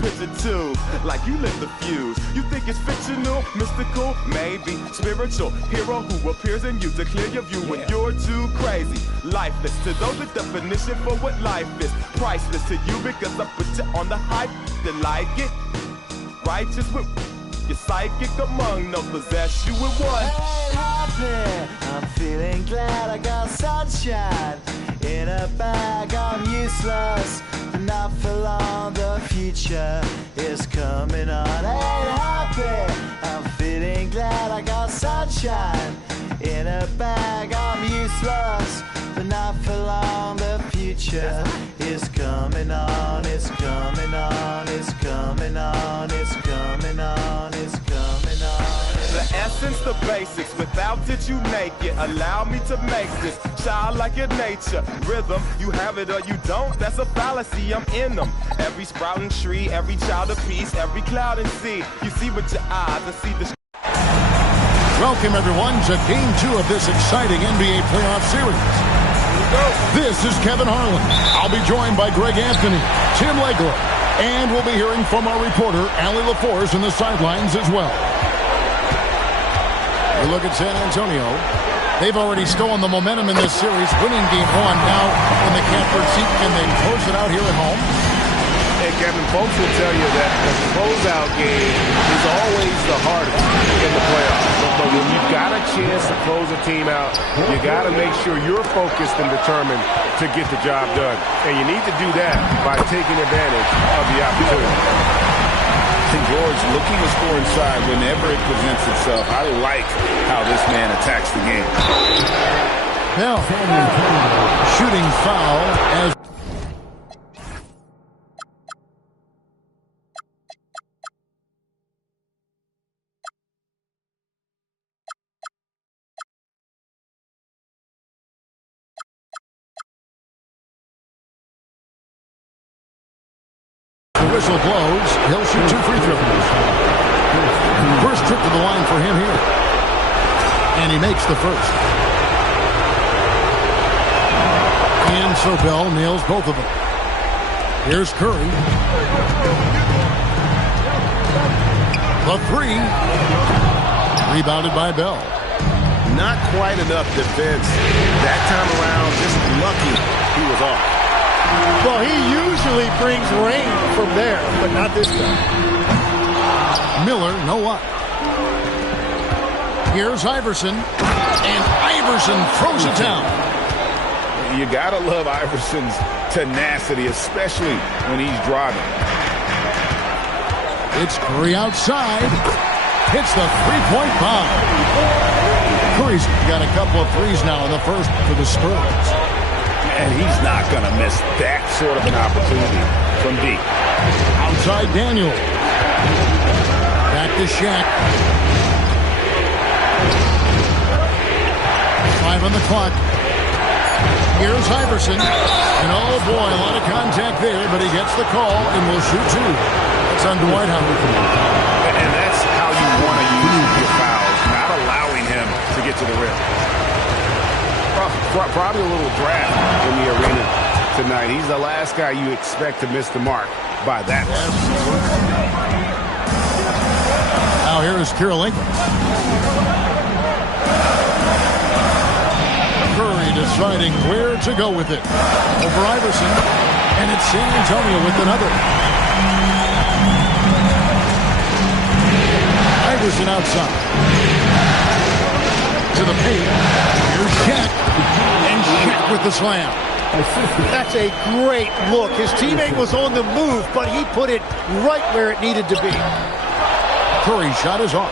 picture too, like you lit the fuse. You think it's fictional, mystical, maybe spiritual hero who appears in you to clear your view when you're too crazy. Lifeless to those, the definition for what life is. Priceless to you because I put you on the hype. Then like it, righteous with your psychic among no possess you with one. Ain't happy, I'm feeling glad I got sunshine in a bag. I'm useless, but not for long. The future is coming on. Ain't happy, I'm feeling glad I got sunshine in a bag. I'm useless, but not for long. The future is coming on. It's coming on. It's coming on. It's coming on. It's coming on. The essence, the basics, without it you naked. Allow me to make this child like your nature. Rhythm, you have it or you don't, that's a fallacy, I'm in them. Every sprouting tree, every child of peace, every cloud and sea. You see with your eyes and see the... Welcome everyone to Game 2 of this exciting NBA playoff series. This is Kevin Harlan. I'll be joined by Greg Anthony, Tim Legler, and we'll be hearing from our reporter, Allie LaForce, in the sidelines as well. We look at San Antonio. They've already stolen the momentum in this series, winning Game 1. Now in the catbird seat, can they close it out here at home? And Kevin, folks will tell you that the closeout game is always the hardest in the playoffs. But when you've got a chance to close a team out, you got to make sure you're focused and determined to get the job done. And you need to do that by taking advantage of the opportunity. And George looking to score inside whenever it presents itself. I like how this man attacks the game. Now, shooting foul as... The whistle blows. He'll shoot 2 free throws. First trip to the line for him here. And he makes the first. And so Bell nails both of them. Here's Curry. The 3. Rebounded by Bell. Not quite enough defense that time around. Just lucky he was off. Well, he usually brings rain from there, but not this time. Miller, no luck. Here's Iverson, and Iverson throws it down. You got to love Iverson's tenacity, especially when he's driving. It's Curry outside. Hits the three-point bomb. Curry's got a couple of threes now in the first for the Spurs. And he's not going to miss that sort of an opportunity from deep. Outside Daniel. Back to Shaq. 5 on the clock. Here's Iverson. And oh boy, a lot of contact there, but he gets the call and will shoot 2. It's on Dwight Howard. And that's how you want to use your fouls, not allowing him to get to the rim. Probably a little draft in the arena tonight. He's the last guy you expect to miss the mark by that much. Now here is Kirilenko. Curry deciding where to go with it. Over Iverson. And it's San Antonio with another. Iverson outside. To the paint. Here's Shaq. And Shaq with the slam. That's a great look. His teammate was on the move, but he put it right where it needed to be. Curry's shot is off.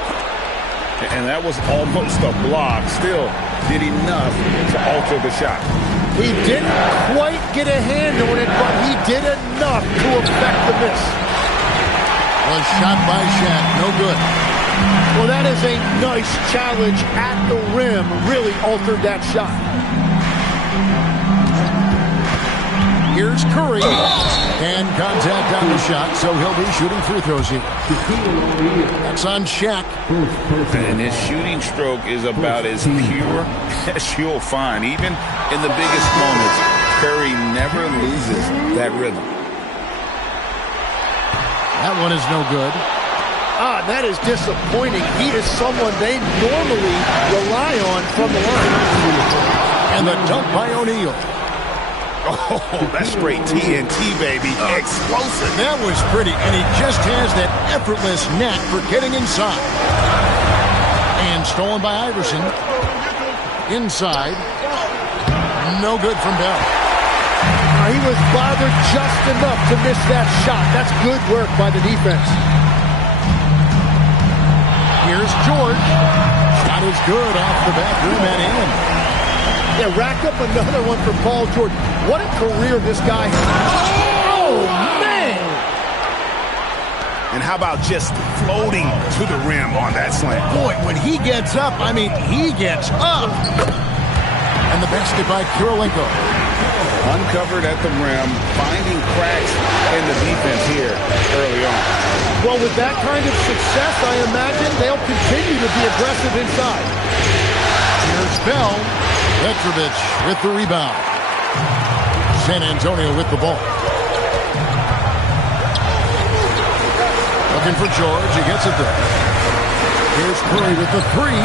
And that was almost a block. Still did enough to alter the shot. He didn't quite get a hand on it, but he did enough to affect the miss. Was shot by Shaq. No good. Well, that is a nice challenge at the rim. Really altered that shot. Here's Curry. And contact on the shot, so he'll be shooting free throws here. That's on Shaq. And his shooting stroke is about as pure as you'll find. Even in the biggest moments, Curry never loses that rhythm. That one is no good. That is disappointing. He is someone they normally rely on from the line. And the dunk by O'Neal. Oh, that's straight TNT, baby. Explosive. That was pretty, and he just has that effortless knack for getting inside. And stolen by Iverson. Inside. No good from Bell. He was bothered just enough to miss that shot. That's good work by the defense. Here's George. Shot is good off the back rim and in. Yeah, rack up another one for Paul George. What a career this guy has. Oh, man! And how about just floating to the rim on that slam? Boy, when he gets up, I mean, he gets up. And the basket by Kirilenko. Uncovered at the rim, finding cracks in the defense here early on. Well, with that kind of success, I imagine they'll continue to be aggressive inside. Here's Bell. Petrovic with the rebound. San Antonio with the ball. Looking for George. He gets it there. Here's Curry with the three.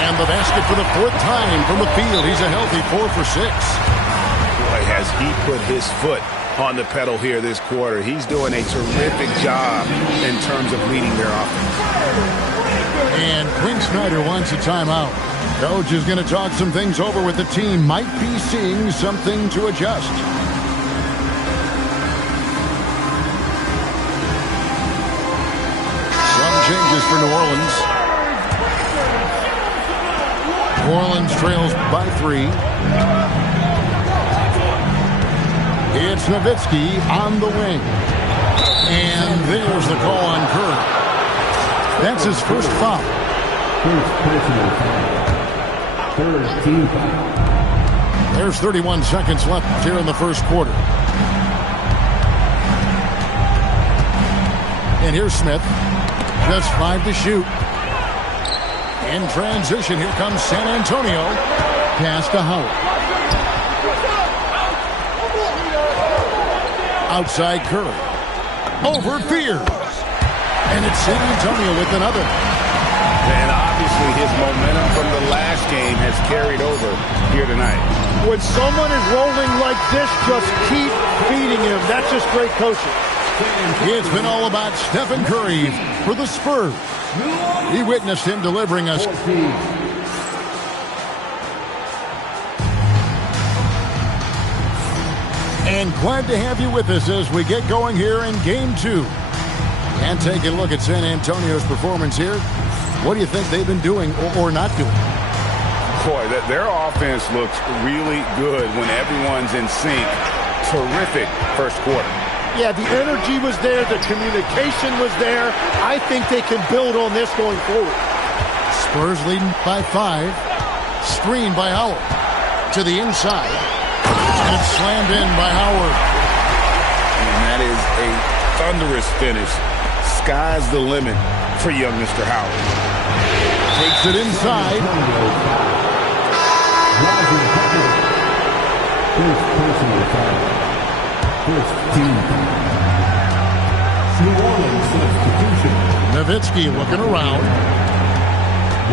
And the basket for the fourth time from the field. He's a healthy 4 for 6. Boy, has he put his foot on the pedal here this quarter. He's doing a terrific job in terms of leading their offense. And Quinn Snyder wants a timeout. Coach is going to talk some things over with the team. Might be seeing something to adjust. Some changes for New Orleans. New Orleans trails by 3. It's Nowitzki on the wing. And there's the call on Curry. That's his first foul. First personal foul. Third team foul. There's 31 seconds left here in the first quarter. And here's Smith. Just 5 to shoot. In transition, here comes San Antonio. Pass to Howard. Outside Curry. Over Fears. And it's San Antonio with another. And obviously his momentum from the last game has carried over here tonight. When someone is rolling like this, just keep feeding him. That's just great coaching. It's been all about Stephen Curry for the Spurs. We witnessed him delivering us. And glad to have you with us as we get going here in Game 2. And take a look at San Antonio's performance here. What do you think they've been doing or not doing? Boy, their offense looks really good when everyone's in sync. Terrific first quarter. Yeah, the energy was there. The communication was there. I think they can build on this going forward. Spurs leading by 5. Screened by Howard. To the inside. And it's slammed in by Howard. And that is a thunderous finish. Sky's the limit for young Mr. Howard. Takes it inside. First personal foul. First team foul. New Orleans substitution. Nowitzki looking around.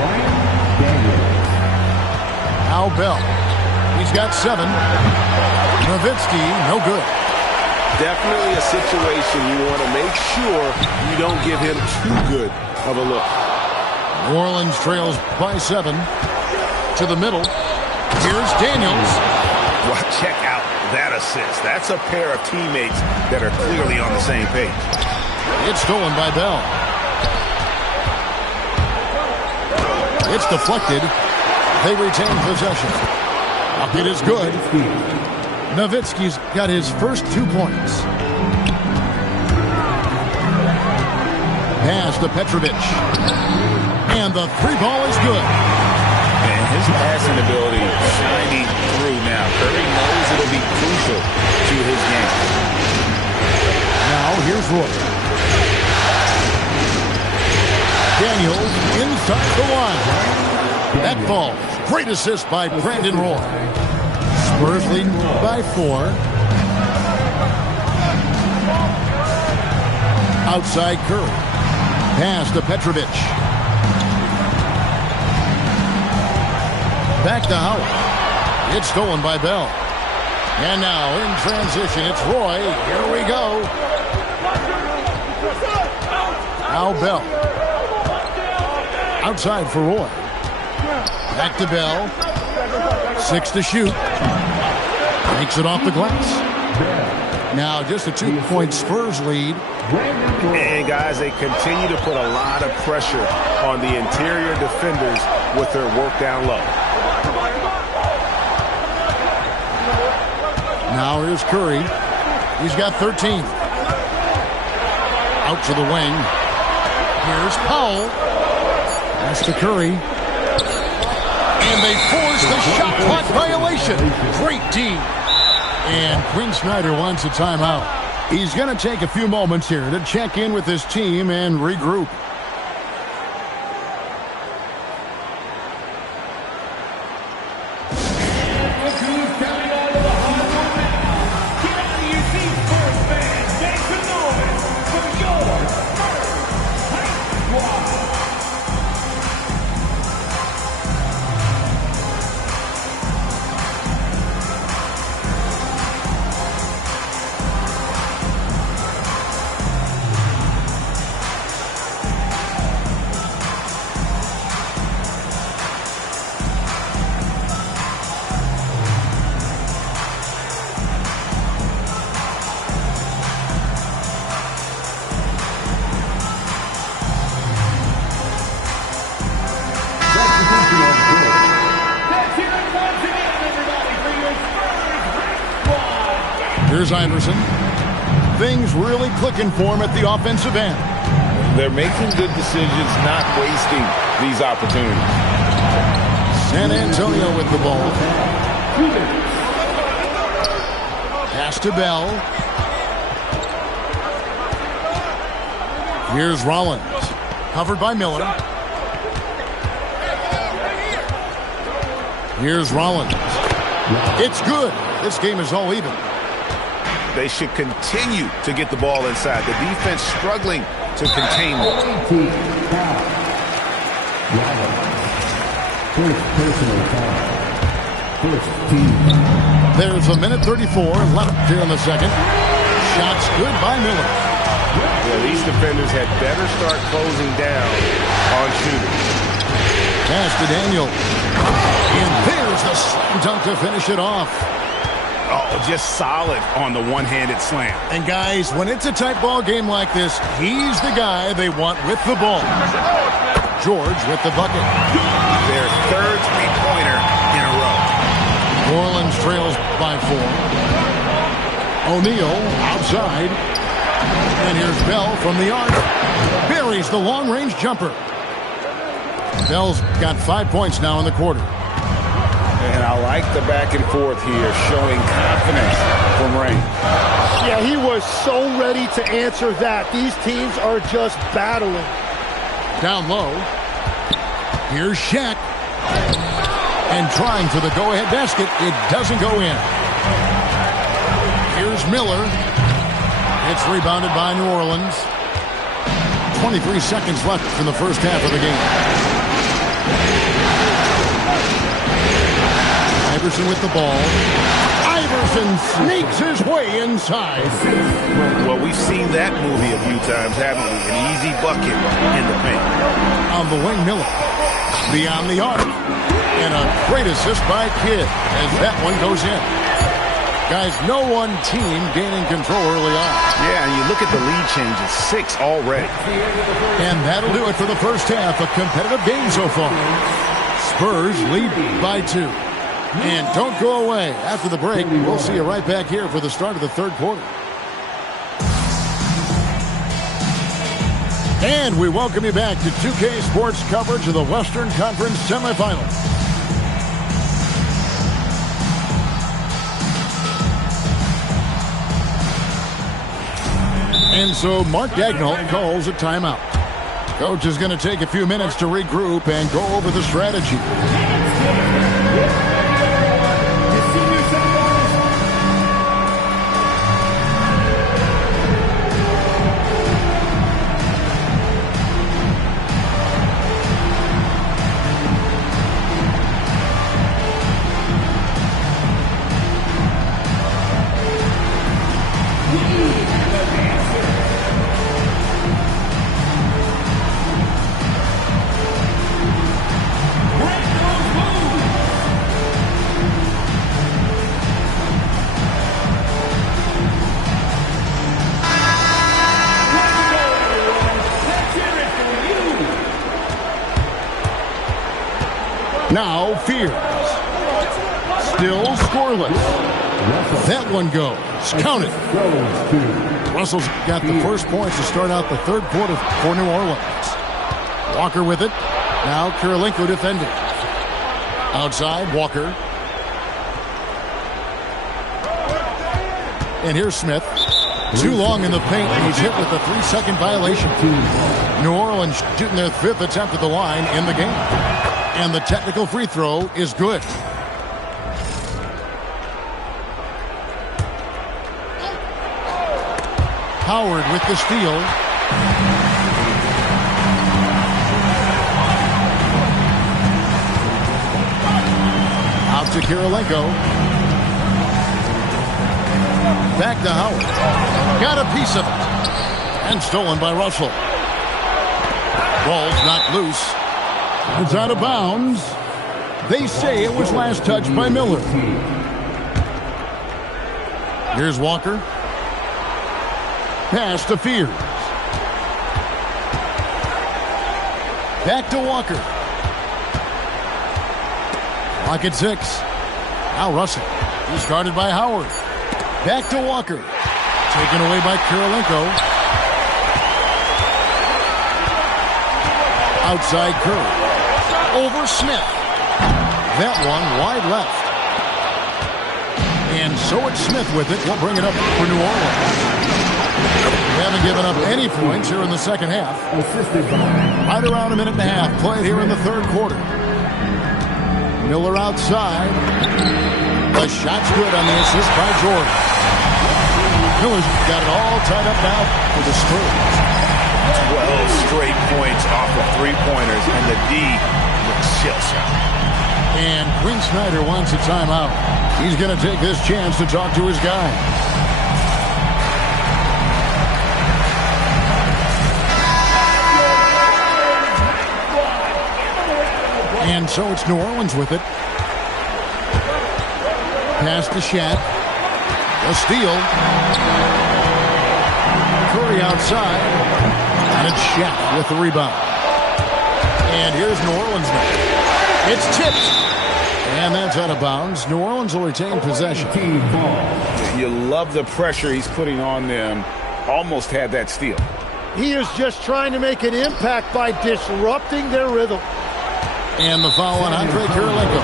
Ryan Daniels. Now Bell. He's got 7. Nowitzki, no good. Definitely a situation you want to make sure you don't give him too good of a look. New Orleans trails by 7. To the middle. Here's Daniels. Well, check out that assist. That's a pair of teammates that are clearly on the same page. It's stolen by Bell. It's deflected. They retain possession. It is good. Nowitzki's got his first 2 points. Pass to Petrovic. And the 3 ball is good. And his passing ability shining through now. Curry knows it'll be crucial to his game. Now here's Roy. Daniels inside the line. That ball. Great assist by Brandon Roy. Spurs leading by 4. Outside Curry. Pass to Petrovic. Back to Howard. It's stolen by Bell. And now in transition, it's Roy. Here we go. Now Bell. Outside for Roy. Back to Bell. 6 to shoot. Takes it off the glass. Now just a 2-point Spurs lead. And guys, they continue to put a lot of pressure on the interior defenders with their work down low. Now here's Curry. He's got 13. Out to the wing. Here's Powell. That's to Curry. And they force the shot clock violation. Great D. And Quinn Snyder wants a timeout. He's going to take a few moments here to check in with his team and regroup. Here's Iverson. Things really clicking for him at the offensive end. They're making good decisions, not wasting these opportunities. San Antonio with the ball. Pass to Bell. Here's Rollins. Covered by Miller. Here's Rollins. It's good. This game is all even. They should continue to get the ball inside. The defense struggling to contain them. First personal foul. First team. There's a minute 34 left here in the second. Shots good by Miller. Yeah, these defenders had better start closing down on shooters. Pass to Daniel. And there's the slam dunk to finish it off. Oh, just solid on the one-handed slam. And guys, when it's a tight ball game like this, he's the guy they want with the ball. George with the bucket. Their third three-pointer in a row. New Orleans trails by 4. O'Neal outside. And here's Bell from the arc. Buries the long-range jumper. Bell's got 5 points now in the quarter. And I like the back and forth here, showing confidence from Rain. Yeah, he was so ready to answer that. These teams are just battling. Down low. Here's Shaq. And trying for the go-ahead basket. It doesn't go in. Here's Miller. It's rebounded by New Orleans. 23 seconds left in the first half of the game. Iverson with the ball. Iverson sneaks his way inside. Well, we've seen that movie a few times, haven't we? An easy bucket in the paint. On the wing, Miller. Beyond the arc. And a great assist by Kidd as that one goes in. Guys, no one team gaining control early on. Yeah, and you look at the lead changes. 6 already. And that'll do it for the first half. A competitive game so far. Spurs lead by 2. And don't go away. After the break, we'll see you right back here for the start of the third quarter. And we welcome you back to 2K Sports coverage of the Western Conference semifinals. And so Mark Daigneault calls a timeout. Coach is going to take a few minutes to regroup and go over the strategy. Now Fears. Still scoreless. That one goes. Count it. Russell's got the first points to start out the third quarter for New Orleans. Walker with it. Now Kirilenko defending. Outside, Walker. And here's Smith. Too long in the paint, and he's hit with a 3-second violation. New Orleans shooting their 5th attempt at the line in the game. And the technical free throw is good. Howard with the steal. Out to Kirilenko. Back to Howard. Got a piece of it. And stolen by Russell. Ball's knocked loose. It's out of bounds. They say it was last touched by Miller. Here's Walker. Pass to Fears. Back to Walker. Clock at 6. Now Russell. He's guarded by Howard. Back to Walker. Taken away by Kirilenko. Outside Curry. Over Smith. That one wide left. And so it's Smith with it. We'll bring it up for New Orleans. We haven't given up any points here in the second half. Right around a minute and a half played here in the third quarter. Miller outside. The shot's good on the assist by Jordan. Miller's got it all tied up now for the Spurs. 12 straight points off of three-pointers, and the D looks shell-shocked. And Quinn Snyder wants a timeout. He's going to take this chance to talk to his guy. And so it's New Orleans with it. Pass to Shat. A steal. Curry outside. And it's Shat with the rebound. And here's New Orleans now. It's tipped. And that's out of bounds. New Orleans will retain possession. You love the pressure he's putting on them. Almost had that steal. He is just trying to make an impact by disrupting their rhythm. And the foul on Andre Kirilenko.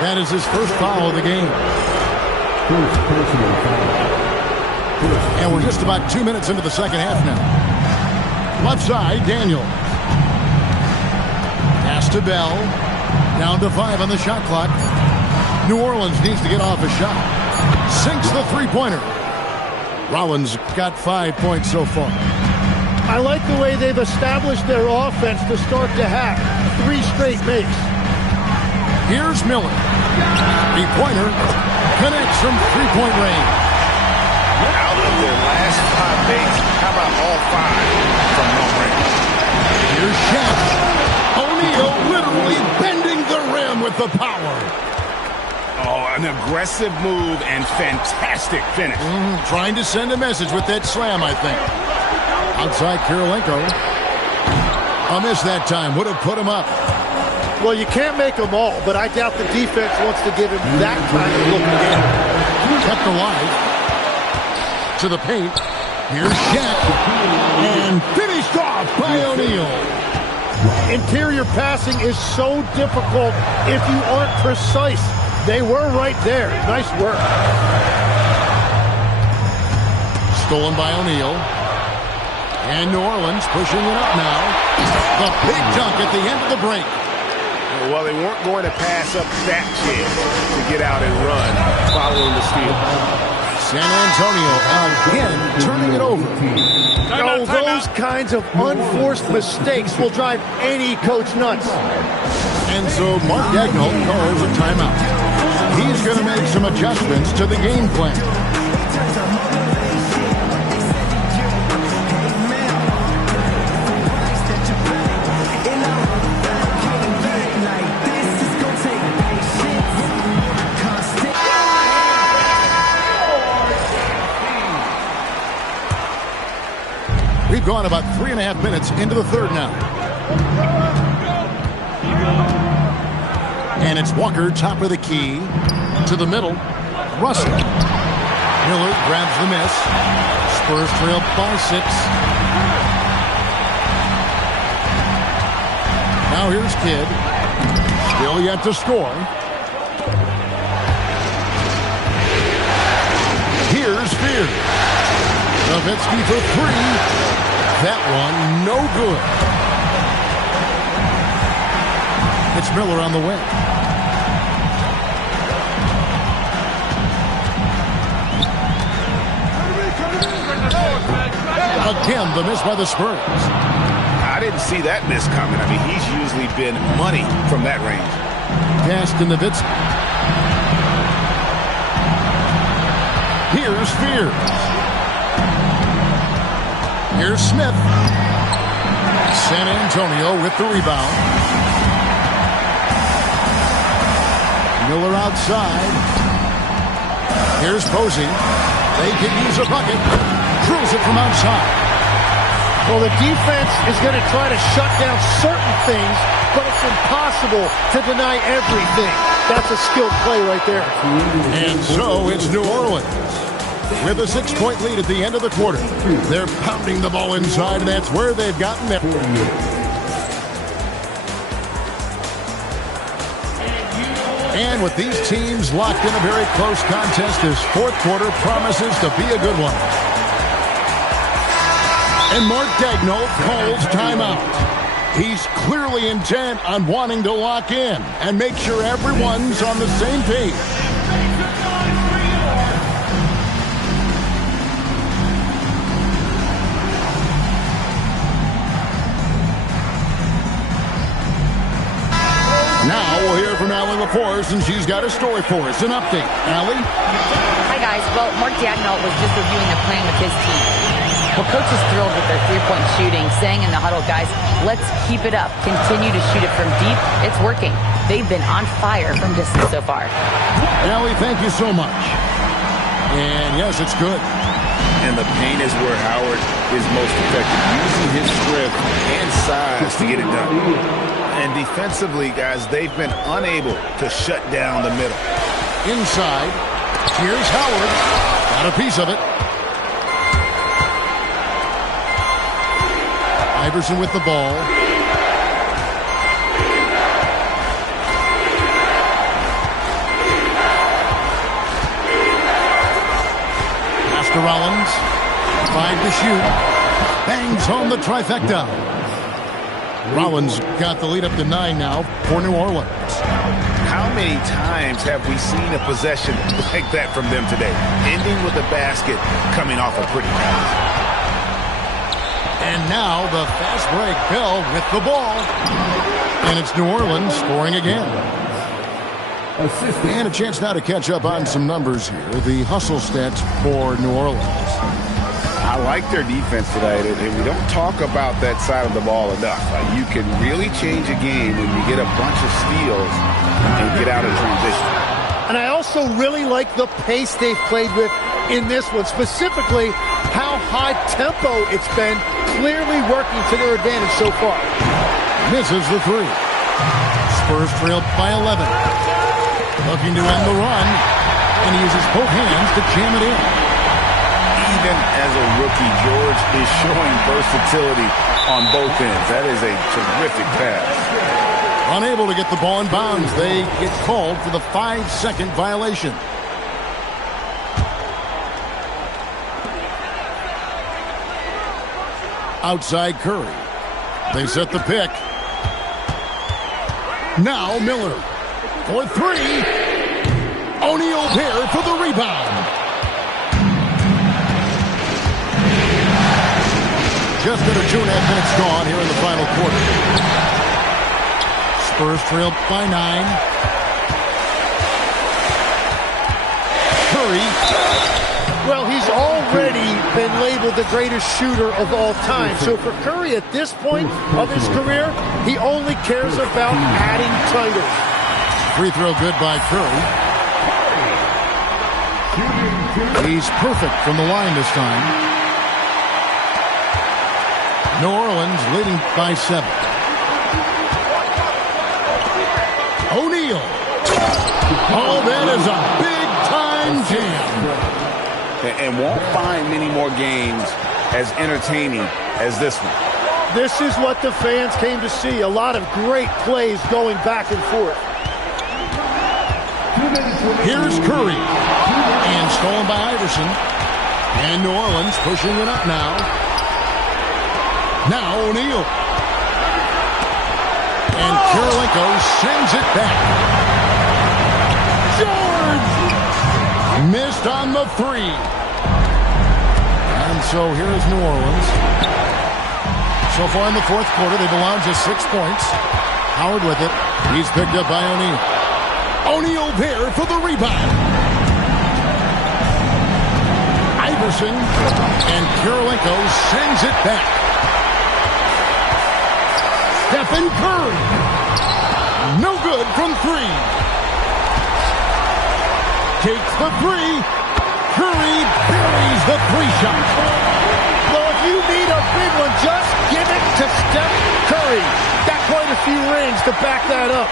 That is his first foul of the game. And we're just about 2 minutes into the second half now. Left side, Daniel. Pass to Bell. Down to 5 on the shot clock. New Orleans needs to get off a shot. Sinks the three-pointer. Rollins got 5 points so far. I like the way they've established their offense to start the half. 3 straight makes. Here's Miller. Three-pointer connects from three-point range. Out of their last 5 makes, how about all 5 from long range? Here's Shat. O'Neal literally bending the rim with the power. Oh, an aggressive move and fantastic finish. Trying to send a message with that slam, I think. Outside Kirilenko. A miss that time. Would have put him up. Well, you can't make them all, but I doubt the defense wants to give him that kind of look again. Kept alive. To the paint. Here's Shat. And finished off by O'Neal. Interior passing is so difficult if you aren't precise. They were right there. Nice work. Stolen by O'Neal. And New Orleans pushing it up now. The big dunk at the end of the break. Well, they weren't going to pass up that chance to get out and run following the steal. San Antonio again turning it over. Oh, those kinds of unforced mistakes will drive any coach nuts. And so Mark Daigneault calls a timeout. He's going to make some adjustments to the game plan. We've gone about 3.5 minutes into the third now. And it's Walker, top of the key. To the middle. Russell. Miller grabs the miss. Spurs trail by 6. Now here's Kidd. Still yet to score. Here's Spears. Nowitzki for 3. That one no good. It's Miller on the wing. Again, the miss by the Spurs. I didn't see that miss coming. I mean, he's usually been money from that range. Pass to Nowitzki. Here's Spears. Here's Smith. San Antonio with the rebound. Miller outside. Here's Posey. They can use a bucket. Drills it from outside. Well, the defense is going to try to shut down certain things, but it's impossible to deny everything. That's a skilled play right there. And so it's New Orleans with a 6-point lead at the end of the quarter. They're pounding the ball inside, and that's where they've gotten it. And with these teams locked in a very close contest, this fourth quarter promises to be a good one. And Mark Daigneault calls timeout. He's clearly intent on wanting to lock in and make sure everyone's on the same page. Now we'll hear from Allie LaForce, and she's got a story for us. An update. Allie? Hi, guys. Well, Mark Daigneault was just reviewing the plan with his team. Well, coach is thrilled with their three-point shooting, saying in the huddle, guys, let's keep it up. Continue to shoot it from deep. It's working. They've been on fire from distance so far. Allie, thank you so much. And yes, it's good. And the paint is where Howard is most effective, using his strength and size to get it done. And defensively, guys, they've been unable to shut down the middle. Inside, here's Howard. Got a piece of it. Iverson with the ball. Pass to Rollins. 5 to shoot. Bangs home the trifecta. Rollins got the lead up to 9 now for New Orleans. How many times have we seen a possession like that from them today? Ending with a basket coming off a pretty pass. And now the fast break. Bell with the ball. And it's New Orleans scoring again. And a chance now to catch up on some numbers here. The hustle stats for New Orleans. I like their defense tonight, and we don't talk about that side of the ball enough. You can really change a game when you get a bunch of steals and get out of transition. And I also really like the pace they've played with in this one, specifically how high tempo it's been, clearly working to their advantage so far. Misses the 3. Spurs trailed by 11. Looking to end the run, and he uses both hands to jam it in. Even as a rookie, George is showing versatility on both ends. That is a terrific pass. Unable to get the ball in bounds, they get called for the 5-second violation. Outside Curry. They set the pick. Now Miller for 3. O'Neal there for the rebound. Just under 2.5 minutes gone here in the final quarter. Spurs trailed by 9. Curry. Well, he's already been labeled the greatest shooter of all time. So for Curry at this point of his career, he only cares about adding titles. Free throw good by Curry. He's perfect from the line this time. New Orleans leading by 7. O'Neal. steal. Oh, that is a big-time jam. And won't find many more games as entertaining as this one. This is what the fans came to see. A lot of great plays going back and forth. Here's Curry. And stolen by Iverson. And New Orleans pushing it up now. Now O'Neal. And Kirilenko sends it back. George! Missed on the three. And so here's New Orleans. So far in the fourth quarter, they've allowed just 6 points. Howard with it. He's picked up by O'Neal. O'Neal there for the rebound. Iverson. And Kirilenko sends it back. Stephen Curry. No good from three. Takes the three. Curry buries the three shot. Well, if you need a big one, just give it to Steph Curry. Got quite a few rings to back that up.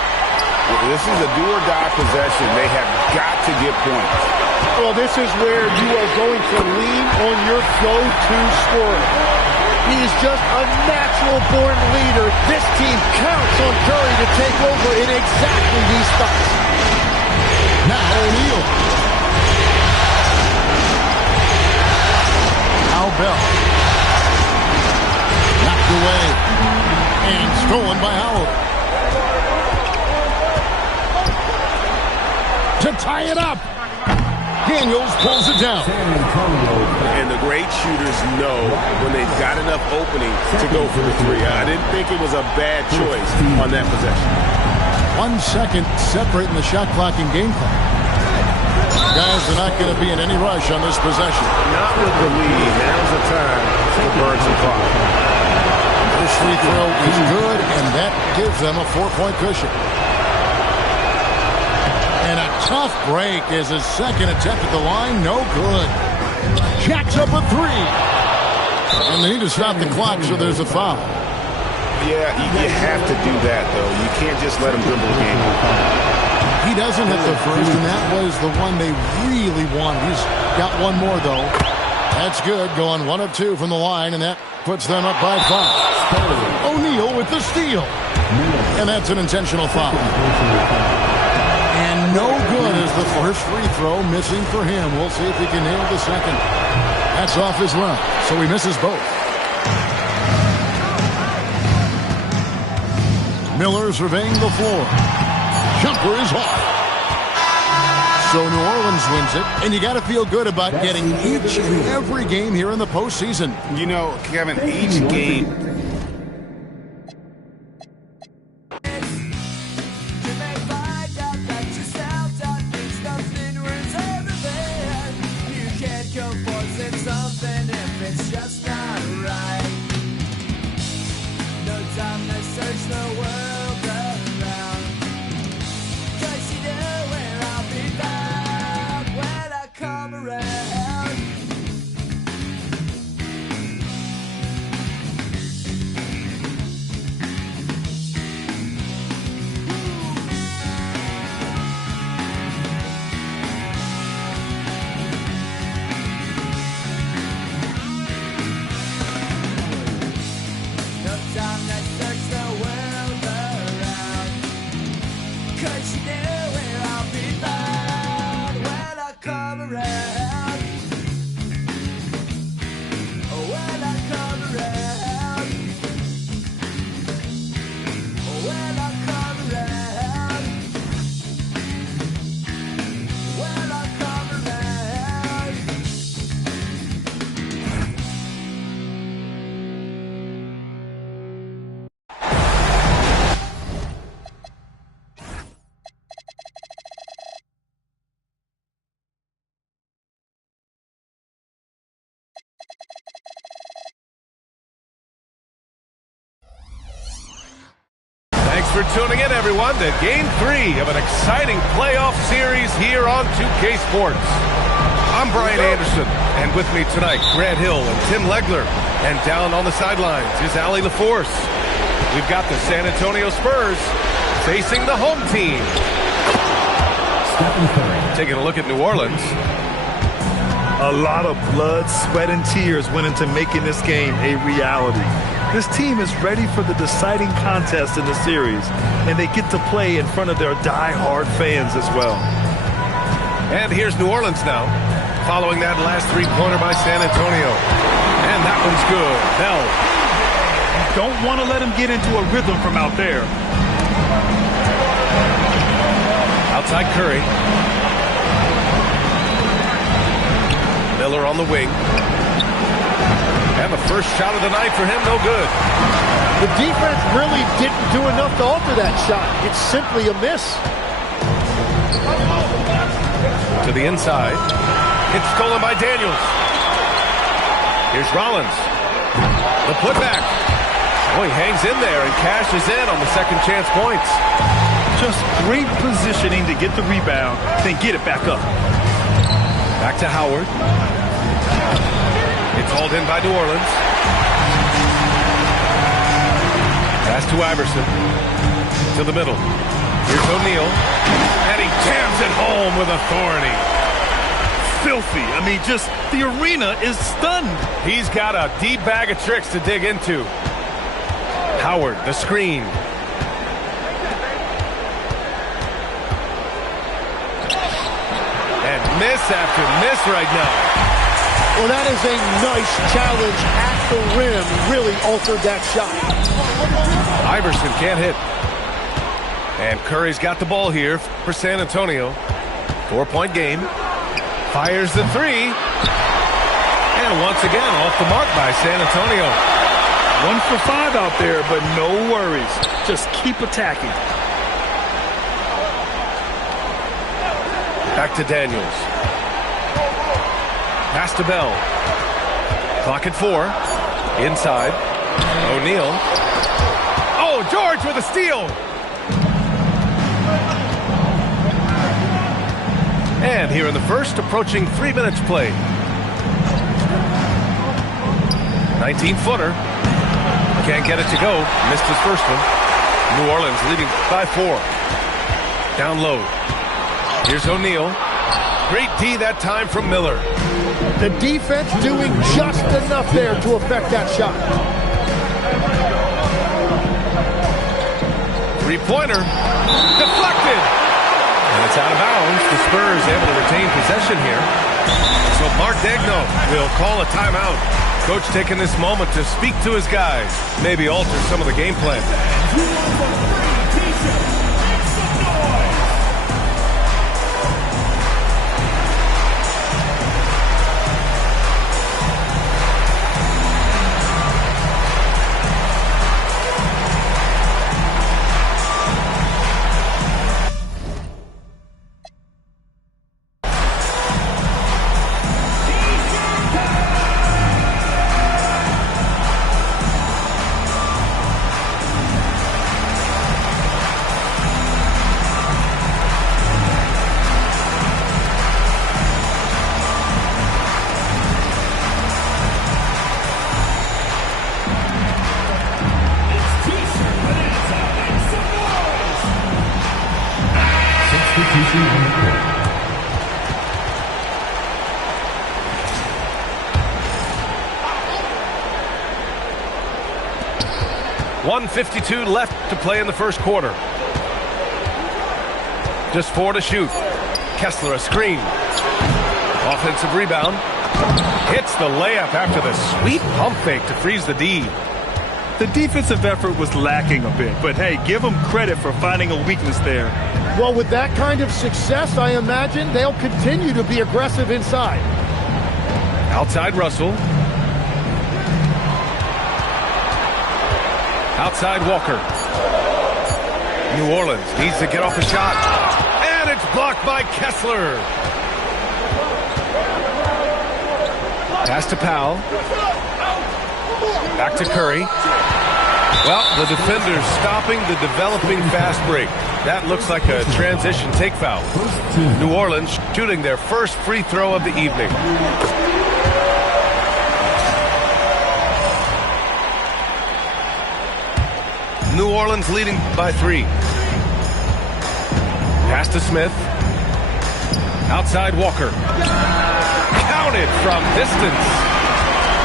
This is a do-or-die possession. They have got to get points. Well, this is where you are going to lean on your go-to scorer. He is just a natural-born leader. This team counts on Curry to take over in exactly these spots. Now O'Neal. Now Bell. Knocked away. And stolen by Howard. To tie it up. Daniels pulls it down. And the great shooters know when they've got enough opening to go for the three. I didn't think it was a bad choice on that possession. 1 second separating the shot clock and game clock. Guys are not going to be in any rush on this possession. Not with the lead. Now's the time to burn some clock. This free throw is good, and that gives them a 4-point cushion. And a tough break is his second attempt at the line. No good. Jacks up a three. And they need to stop the clock, so there's a foul. Yeah, you have to do that, though. You can't just let him dribble the game. He doesn't hit the first, and that was the one they really wanted. He's got one more, though. That's good, going 1 of 2 from the line, and that puts them up by 5. O'Neal with the steal. And that's an intentional foul. And no good is the first free throw, missing for him. We'll see if he can nail the second. That's off as well, so he misses both. Miller surveying the floor. Jumper is off. So New Orleans wins it, and you got to feel good about getting each and every game here in the postseason. You know, Kevin, each game... Thanks for tuning in, everyone, to Game 3 of an exciting playoff series here on 2K Sports. I'm Brian Anderson, and with me tonight, Grant Hill and Tim Legler. And down on the sidelines is Allie LaForce. We've got the San Antonio Spurs facing the home team, Taking a look at New Orleans. A lot of blood, sweat, and tears went into making this game a reality. This team is ready for the deciding contest in the series, and they get to play in front of their die-hard fans as well. And here's New Orleans now, following that last three-pointer by San Antonio. And that one's good. Bell. You don't want to let him get into a rhythm from out there. Outside Curry. Miller on the wing. And the first shot of the night for him, no good. The defense really didn't do enough to alter that shot. It's simply a miss. To the inside. It's stolen by Daniels. Here's Rollins. The putback. Oh, he hangs in there and cashes in on the second chance points. Just great positioning to get the rebound, then get it back up. Back to Howard. It's hauled in by New Orleans. Pass to Iverson. To the middle. Here's O'Neal. And he jams it home with authority. Filthy. I mean, just the arena is stunned. He's got a deep bag of tricks to dig into. Howard, the screen. And miss after miss right now. Well, that is a nice challenge at the rim. Really altered that shot. Iverson can't hit. And Curry's got the ball here for San Antonio. 4-point game. Fires the three. And once again, off the mark by San Antonio. 1 for 5 out there, but no worries. Just keep attacking. Back to Daniels. Pass to Bell. Clock at 4. Inside. O'Neal. Oh, George with a steal. And here in the first, approaching 3 minutes played. 19-footer. Can't get it to go. Missed his first one. New Orleans leading by 4. Down low. Here's O'Neal. Great D that time from Miller. The defense doing just enough there to affect that shot. Three-pointer. Deflected. And it's out of bounds. The Spurs able to retain possession here. So Mark Daigneault will call a timeout. Coach taking this moment to speak to his guys. Maybe alter some of the game plan. Substitution on the court. .152 left to play in the first quarter. Just 4 to shoot. Kessler a screen. Offensive rebound. Hits the layup after the sweet pump fake to freeze the D. The defensive effort was lacking a bit, but hey, give them credit for finding a weakness there. Well, with that kind of success, I imagine they'll continue to be aggressive inside. Outside Russell. Outside Walker. New Orleans needs to get off the shot. And it's blocked by Kessler. Pass to Powell. Back to Curry. Well, the defender's stopping the developing fast break. That looks like a transition take foul. New Orleans shooting their first free throw of the evening. New Orleans leading by 3. Pass to Smith. Outside Walker. Counted from distance.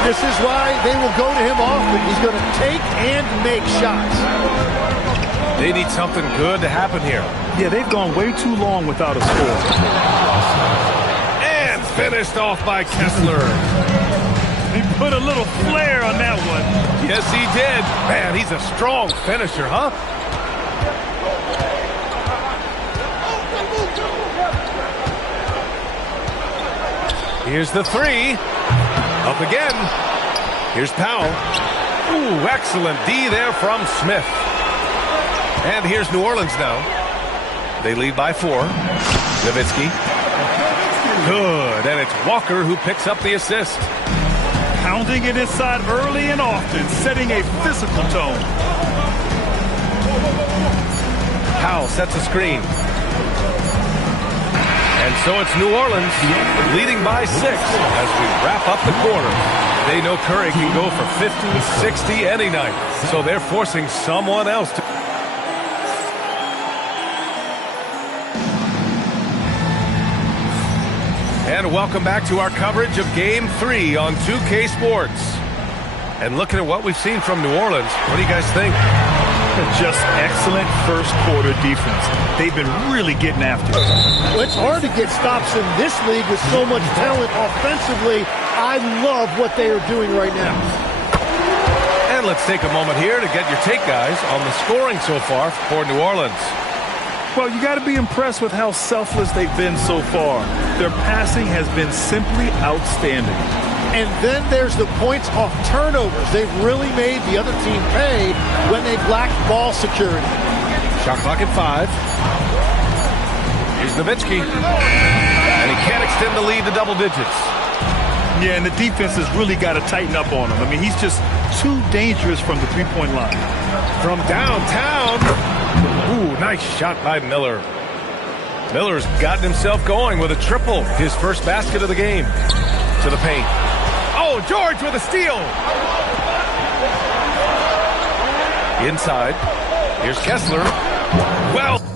This is why they will go to him often. He's going to take and make shots. They need something good to happen here. Yeah, they've gone way too long without a score. And finished off by Kessler. He put a little flair on that one. Yes, he did. Man, he's a strong finisher, huh? Here's the three. Up again. Here's Powell. Ooh, excellent D there from Smith. And here's New Orleans now. They lead by 4. Nowitzki. Good. And it's Walker who picks up the assist. Pounding it inside early and often, setting a physical tone. Powell sets a screen. And so it's New Orleans leading by 6 as we wrap up the quarter. They know Curry can go for 50, 60 any night. So they're forcing someone else to. And welcome back to our coverage of Game 3 on 2K Sports. And looking at what we've seen from New Orleans, what do you guys think? Just excellent first quarter defense. They've been really getting after it. Well, it's hard to get stops in this league with so much talent offensively. I love what they are doing right now. And let's take a moment here to get your take, guys, on the scoring so far for New Orleans. Well, you got to be impressed with how selfless they've been so far. Their passing has been simply outstanding. And then there's the points off turnovers. They've really made the other team pay when they've lacked ball security. Shot clock at 5. Here's Nowitzki. And he can't extend the lead to double digits. Yeah, and the defense has really got to tighten up on him. I mean, he's just too dangerous from the three-point line. From downtown. Ooh, nice shot by Miller. Miller's gotten himself going with a triple. His first basket of the game. To the paint. Oh, George with a steal. Inside. Here's Kessler. Well.